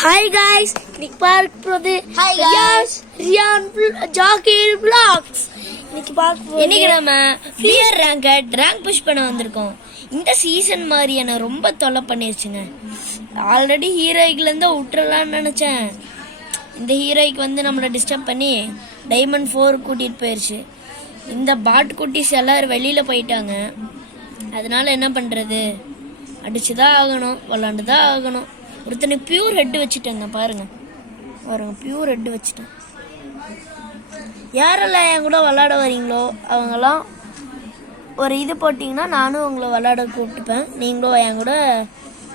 Hi guys, இன்னைக்கு பார்க்க போறது Hi guys. Ryan Zakir vlogs. இன்னைக்கு நம்ம பியர் ரேங்க் புஷ் பண்ண வந்திருக்கோம். இந்த சீசன் மாதிரி என்ன ரொம்ப தொல்லை பண்ணிருச்சுங்க. ஆல்ரெடி ஹீரோய்க்குல இருந்து விட்டுறலாம்னு நினைச்சேன். இந்த ஹீரோய்க்கு வந்து நம்மளை டிஸ்டர்ப் பண்ணி டைமண்ட் 4 கூட்டிட்டு போயிருச்சு. இந்த பாட் குட்டிஸ் எல்லாரும் வெளியில போயிட்டாங்க. அதனால என்ன பண்றது, அடிச்சுதான் ஆகணும், விளாண்டுதான் ஆகணும். ஒருத்தனை பியூர் ஹெட் வச்சுட்டேங்க, பாருங்க பியூர் ஹெட் வச்சுட்டேன். யாரெல்லாம் என் கூட விளாட வரீங்களோ அவங்கெல்லாம் ஒரு இது போட்டிங்கன்னா நானும் உங்களை விளாட கூப்பிட்டுப்பேன். நீங்களும் என் கூட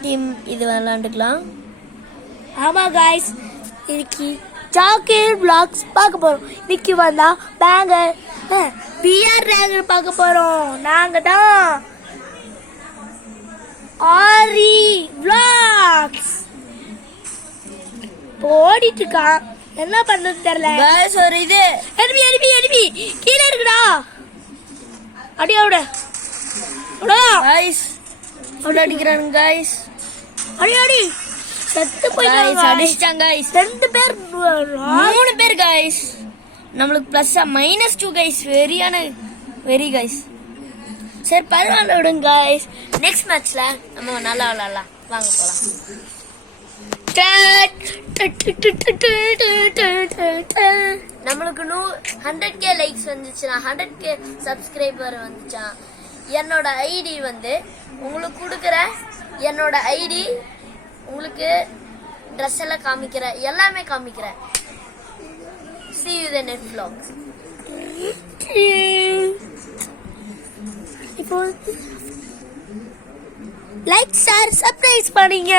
டீம் இது விளாண்டுக்கலாம். ஆமா காய்ஸ், இன்னைக்கு ஜாக்கீர் vlogs பார்க்க போறோம். இன்னைக்கு வந்தா பேங்கர் பிஆர் ரேங்கர் பார்க்க போறோம். நாங்க தான் ஆரி vlogs ஓடிட்டு இருக்கான். என்ன பண்றது தெரியல. Guys, ஒரு இது எனிமி கீழே இருக்குடா. அடியோட guys அடிக்கிறானுங்க guys. அடி செத்து guys போயிட்டாங்க. அடிச்சிட்டாங்க guys. 2 பேர் 3 பேர் guys. நம்மளுக்கு பிளஸ் -2 guys. Very guys. சரி பரவாயில்ல விடுங்க guys. நெக்ஸ்ட் மேட்ச்ல நம்ம நல்லா விளையாடலாம். வாங்க போலாம். நம்மளுக்கு 100k லைக்ஸ் வந்துச்சுன்னா 100k சப்ஸ்கிரைபர் வந்துச்சா என்னோட ஐடி வந்து உங்களுக்கு கொடுக்குற என்னோட ஐடி உங்களுக்கு ட்ரெஸ் எல்லாம் காமிக்கிறேன், எல்லாமே காமிக்கிறேன். See you the next vlog. இப்போ லைக் ஷேர் சப்ஸ்கிரைப் பண்ணுங்க.